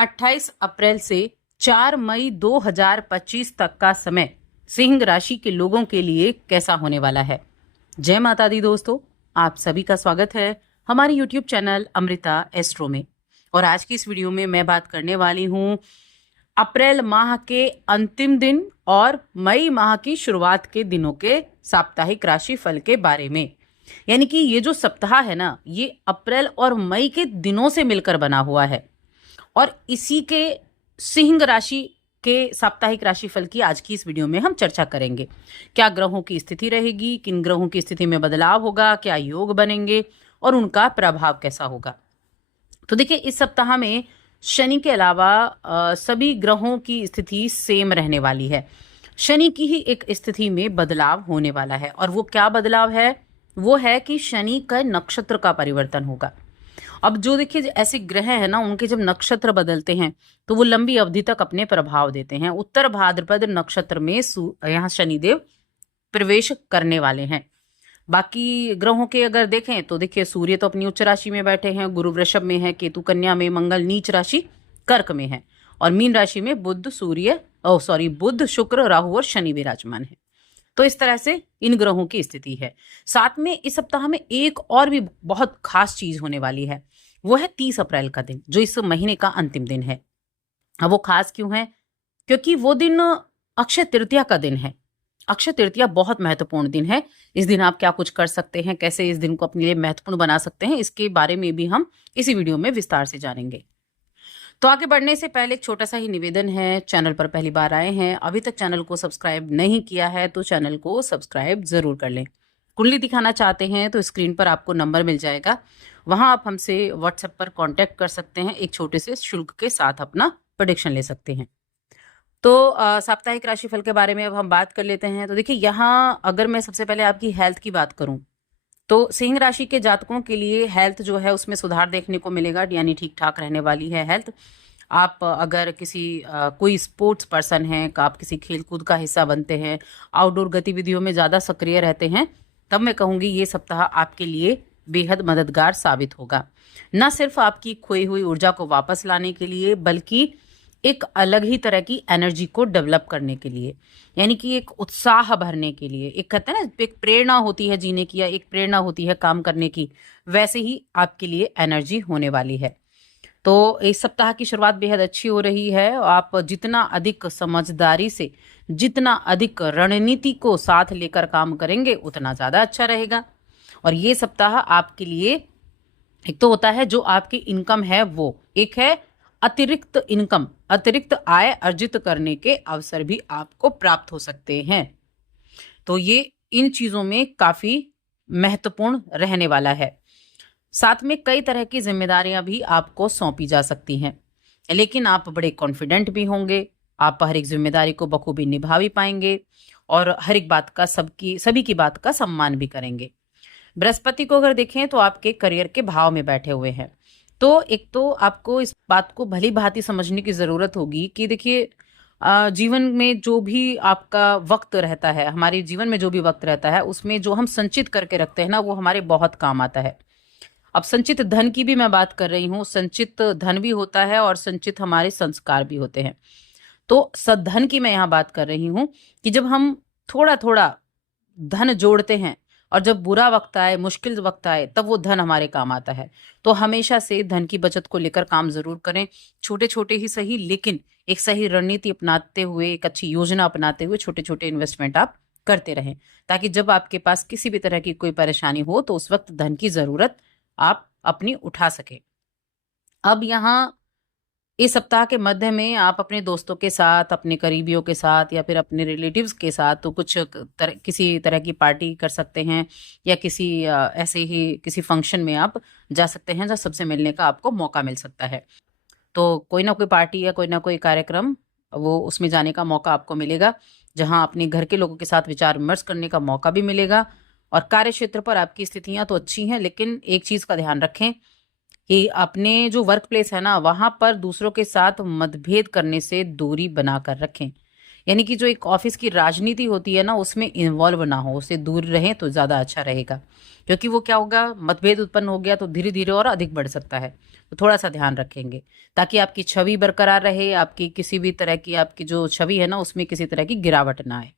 28 अप्रैल से 4 मई 2025 तक का समय सिंह राशि के लोगों के लिए कैसा होने वाला है। जय माता दी दोस्तों, आप सभी का स्वागत है हमारे YouTube चैनल अमृता एस्ट्रो में। और आज की इस वीडियो में मैं बात करने वाली हूँ अप्रैल माह के अंतिम दिन और मई माह की शुरुआत के दिनों के साप्ताहिक राशि फल के बारे में। यानी कि ये जो सप्ताह है ना, ये अप्रैल और मई के दिनों से मिलकर बना हुआ है और इसी के सिंह राशि के साप्ताहिक राशिफल की आज की इस वीडियो में हम चर्चा करेंगे। क्या ग्रहों की स्थिति रहेगी, किन ग्रहों की स्थिति में बदलाव होगा, क्या योग बनेंगे और उनका प्रभाव कैसा होगा। तो देखिए, इस सप्ताह में शनि के अलावा सभी ग्रहों की स्थिति सेम रहने वाली है। शनि की ही एक स्थिति में बदलाव होने वाला है और वो क्या बदलाव है, वो है कि शनि का नक्षत्र का परिवर्तन होगा। अब जो देखिए ऐसे ग्रह है ना, उनके जब नक्षत्र बदलते हैं तो वो लंबी अवधि तक अपने प्रभाव देते हैं। उत्तर भाद्रपद नक्षत्र में यहाँ शनिदेव प्रवेश करने वाले हैं। बाकी ग्रहों के अगर देखें तो देखिए, सूर्य तो अपनी उच्च राशि में बैठे हैं, गुरु वृषभ में है, केतु कन्या में, मंगल नीच राशि कर्क में है और मीन राशि में बुध शुक्र राहु और शनि विराजमान है। तो इस तरह से इन ग्रहों की स्थिति है। साथ में इस सप्ताह में एक और भी बहुत खास चीज होने वाली है, वो है 30 अप्रैल का दिन, जो इस महीने का अंतिम दिन है। अब वो खास क्यों है? क्योंकि वो दिन अक्षय तृतीया का दिन है। अक्षय तृतीया बहुत महत्वपूर्ण दिन है। इस दिन आप क्या कुछ कर सकते हैं, कैसे इस दिन को अपने लिए महत्वपूर्ण बना सकते हैं, इसके बारे में भी हम इसी वीडियो में विस्तार से जानेंगे। तो आगे बढ़ने से पहले एक छोटा सा ही निवेदन है, चैनल पर पहली बार आए हैं, अभी तक चैनल को सब्सक्राइब नहीं किया है तो चैनल को सब्सक्राइब जरूर कर लें। कुंडली दिखाना चाहते हैं तो स्क्रीन पर आपको नंबर मिल जाएगा, वहां आप हमसे व्हाट्सएप पर कांटेक्ट कर सकते हैं। एक छोटे से शुल्क के साथ अपना प्रेडिक्शन ले सकते हैं। तो साप्ताहिक राशिफल के बारे में अब हम बात कर लेते हैं। तो देखिए, यहाँ अगर मैं सबसे पहले आपकी हेल्थ की बात करूं तो सिंह राशि के जातकों के लिए हेल्थ जो है उसमें सुधार देखने को मिलेगा, यानी ठीक ठाक रहने वाली है हेल्थ। आप अगर कोई स्पोर्ट्स पर्सन हैं, आप किसी खेलकूद का हिस्सा बनते हैं, आउटडोर गतिविधियों में ज़्यादा सक्रिय रहते हैं, तब मैं कहूँगी ये सप्ताह आपके लिए बेहद मददगार साबित होगा। न सिर्फ आपकी खोई हुई ऊर्जा को वापस लाने के लिए, बल्कि एक अलग ही तरह की एनर्जी को डेवलप करने के लिए, यानी कि एक उत्साह भरने के लिए, एक कहते हैं ना, एक प्रेरणा होती है जीने की या एक प्रेरणा होती है काम करने की, वैसे ही आपके लिए एनर्जी होने वाली है। तो इस सप्ताह की शुरुआत बेहद अच्छी हो रही है। आप जितना अधिक समझदारी से, जितना अधिक रणनीति को साथ लेकर काम करेंगे, उतना ज़्यादा अच्छा रहेगा। और ये सप्ताह आपके लिए, एक तो होता है जो आपकी इनकम है, वो एक है अतिरिक्त इनकम, अतिरिक्त आय अर्जित करने के अवसर भी आपको प्राप्त हो सकते हैं। तो ये इन चीजों में काफी महत्वपूर्ण रहने वाला है। साथ में कई तरह की जिम्मेदारियां भी आपको सौंपी जा सकती हैं, लेकिन आप बड़े कॉन्फिडेंट भी होंगे। आप हर एक जिम्मेदारी को बखूबी निभा भी पाएंगे और हर एक बात का, सभी की बात का सम्मान भी करेंगे। बृहस्पति को अगर देखें तो आपके करियर के भाव में बैठे हुए हैं। तो एक तो आपको इस बात को भली भांति समझने की जरूरत होगी कि देखिए, जीवन में जो भी आपका वक्त रहता है, हमारे जीवन में जो भी वक्त रहता है, उसमें जो हम संचित करके रखते हैं ना, वो हमारे बहुत काम आता है। अब संचित धन की भी मैं बात कर रही हूँ। संचित धन भी होता है और संचित हमारे संस्कार भी होते हैं। तो सद्धन की मैं यहाँ बात कर रही हूँ कि जब हम थोड़ा थोड़ा धन जोड़ते हैं और जब बुरा वक्त आए, मुश्किल वक्त आए, तब वो धन हमारे काम आता है। तो हमेशा से धन की बचत को लेकर काम जरूर करें, छोटे छोटे ही सही, लेकिन एक सही रणनीति अपनाते हुए, एक अच्छी योजना अपनाते हुए छोटे छोटे इन्वेस्टमेंट आप करते रहें, ताकि जब आपके पास किसी भी तरह की कोई परेशानी हो तो उस वक्त धन की जरूरत आप अपनी उठा सके। अब यहाँ इस सप्ताह के मध्य में आप अपने दोस्तों के साथ, अपने करीबियों के साथ या फिर अपने रिलेटिव्स के साथ तो किसी तरह की पार्टी कर सकते हैं या ऐसे ही किसी फंक्शन में आप जा सकते हैं जहाँ सबसे मिलने का आपको मौका मिल सकता है। तो कोई ना कोई पार्टी या कोई ना कोई कार्यक्रम, वो उसमें जाने का मौका आपको मिलेगा, जहाँ अपने घर के लोगों के साथ विचार विमर्श करने का मौका भी मिलेगा। और कार्य क्षेत्र पर आपकी स्थितियां तो अच्छी हैं, लेकिन एक चीज का ध्यान रखें कि अपने जो वर्क प्लेस है ना, वहां पर दूसरों के साथ मतभेद करने से दूरी बनाकर रखें। यानी कि जो एक ऑफिस की राजनीति होती है ना, उसमें इन्वॉल्व ना हो, उससे दूर रहें तो ज़्यादा अच्छा रहेगा। क्योंकि वो क्या होगा, मतभेद उत्पन्न हो गया तो धीरे धीरे और अधिक बढ़ सकता है। तो थोड़ा सा ध्यान रखेंगे ताकि आपकी छवि बरकरार रहे, आपकी किसी भी तरह की आपकी जो छवि है ना उसमें किसी तरह की गिरावट ना आए।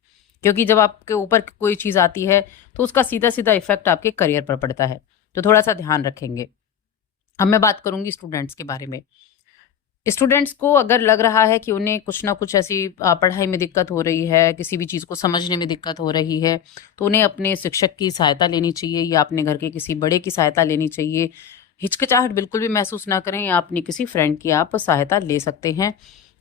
क्योंकि जब आपके ऊपर कोई चीज़ आती है तो उसका सीधा सीधा इफेक्ट आपके करियर पर पड़ता है। तो थोड़ा सा ध्यान रखेंगे। अब मैं बात करूंगी स्टूडेंट्स के बारे में। स्टूडेंट्स को अगर लग रहा है कि उन्हें कुछ ना कुछ ऐसी पढ़ाई में दिक्कत हो रही है, किसी भी चीज़ को समझने में दिक्कत हो रही है, तो उन्हें अपने शिक्षक की सहायता लेनी चाहिए या अपने घर के किसी बड़े की सहायता लेनी चाहिए। हिचकिचाहट बिल्कुल भी महसूस ना करें, या अपनी किसी फ्रेंड की आप सहायता ले सकते हैं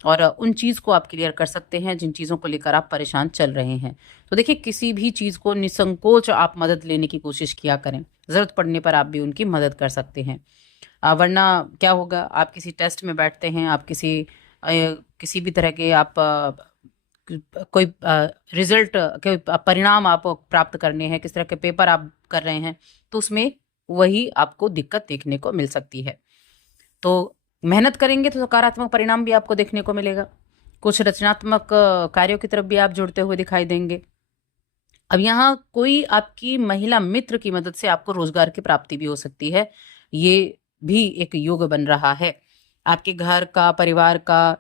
और उन चीज़ को आप क्लियर कर सकते हैं जिन चीज़ों को लेकर आप परेशान चल रहे हैं। तो देखिए, किसी भी चीज़ को निसंकोच आप मदद लेने की कोशिश किया करें। ज़रूरत पड़ने पर आप भी उनकी मदद कर सकते हैं। वरना क्या होगा, आप किसी टेस्ट में बैठते हैं, आप किसी भी तरह के आप कोई रिजल्ट के परिणाम आप प्राप्त करने हैं, किस तरह के पेपर आप कर रहे हैं, तो उसमें वही आपको दिक्कत देखने को मिल सकती है। तो मेहनत करेंगे तो सकारात्मक परिणाम भी आपको देखने को मिलेगा। कुछ रचनात्मक कार्यों की तरफ भी आप जुड़ते हुए दिखाई देंगे। अब यहाँ कोई आपकी महिला मित्र की मदद से आपको रोजगार की प्राप्ति भी हो सकती है। ये भी एक योग बन रहा है। आपके घर का, परिवार का,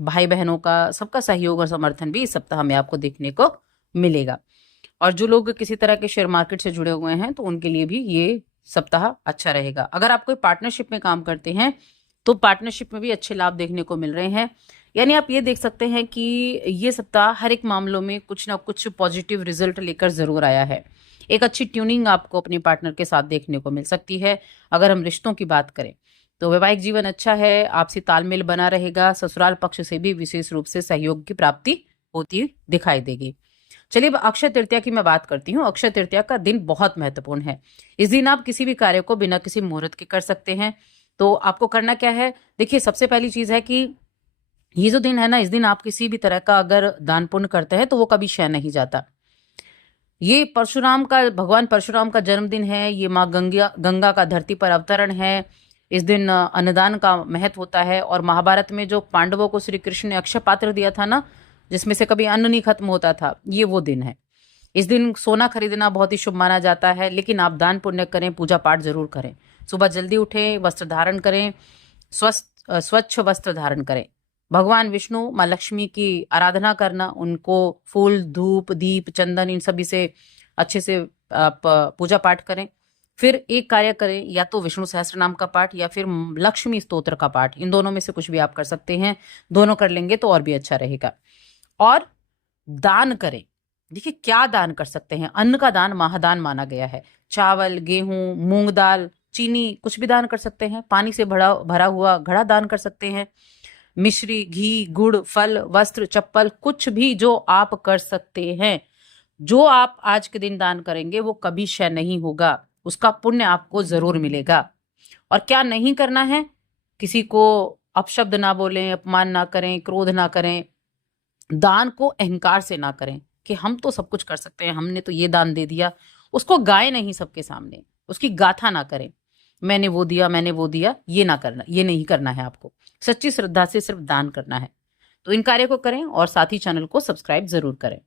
भाई बहनों का, सबका सहयोग और समर्थन भी इस सप्ताह में आपको देखने को मिलेगा। और जो लोग किसी तरह के शेयर मार्केट से जुड़े हुए हैं तो उनके लिए भी ये सप्ताह अच्छा रहेगा। अगर आप कोई पार्टनरशिप में काम करते हैं तो पार्टनरशिप में भी अच्छे लाभ देखने को मिल रहे हैं। यानी आप ये देख सकते हैं कि ये सप्ताह हर एक मामलों में कुछ ना कुछ पॉजिटिव रिजल्ट लेकर जरूर आया है। एक अच्छी ट्यूनिंग आपको अपने पार्टनर के साथ देखने को मिल सकती है। अगर हम रिश्तों की बात करें तो वैवाहिक जीवन अच्छा है, आपसी तालमेल बना रहेगा। ससुराल पक्ष से भी विशेष रूप से सहयोग की प्राप्ति होती दिखाई देगी। चलिए, अब अक्षय तृतीया की मैं बात करती हूँ। अक्षय तृतीया का दिन बहुत महत्वपूर्ण है। इस दिन आप किसी भी कार्य को बिना किसी मुहूर्त के कर सकते हैं। तो आपको करना क्या है, देखिए, सबसे पहली चीज है कि ये जो दिन है ना, इस दिन आप किसी भी तरह का अगर दान पुण्य करते हैं तो वो कभी क्षय नहीं जाता। ये भगवान परशुराम का जन्मदिन है। ये माँ गंगा का धरती पर अवतरण है। इस दिन अन्नदान का महत्व होता है। और महाभारत में जो पांडवों को श्री कृष्ण ने अक्षय पात्र दिया था ना, जिसमें से कभी अन्न नहीं खत्म होता था, ये वो दिन है। इस दिन सोना खरीदना बहुत ही शुभ माना जाता है, लेकिन आप दान पुण्य करें, पूजा पाठ जरूर करें। सुबह जल्दी उठें, वस्त्र धारण करें, स्वच्छ वस्त्र धारण करें। भगवान विष्णु, माँ लक्ष्मी की आराधना करना, उनको फूल, धूप, दीप, चंदन, इन सभी से अच्छे से आप पूजा पाठ करें। फिर एक कार्य करें, या तो विष्णु सहस्त्र नाम का पाठ या फिर लक्ष्मी स्तोत्र का पाठ। इन दोनों में से कुछ भी आप कर सकते हैं। दोनों कर लेंगे तो और भी अच्छा रहेगा। और दान करें। देखिए, क्या दान कर सकते हैं। अन्न का दान महादान माना गया है। चावल, गेहूं, मूंग दाल, चीनी, कुछ भी दान कर सकते हैं। पानी से भरा हुआ घड़ा दान कर सकते हैं। मिश्री, घी, गुड़, फल, वस्त्र, चप्पल, कुछ भी जो आप कर सकते हैं। जो आप आज के दिन दान करेंगे वो कभी क्षय नहीं होगा, उसका पुण्य आपको जरूर मिलेगा। और क्या नहीं करना है, किसी को अपशब्द ना बोलें, अपमान ना करें, क्रोध ना करें। दान को अहंकार से ना करें कि हम तो सब कुछ कर सकते हैं, हमने तो ये दान दे दिया। उसको गाए नहीं सबके सामने, उसकी गाथा ना करें, मैंने वो दिया, मैंने वो दिया। ये ना करना, ये नहीं करना है आपको। सच्ची श्रद्धा से सिर्फ दान करना है। तो इन कार्यों को करें और साथ ही चैनल को सब्सक्राइब जरूर करें।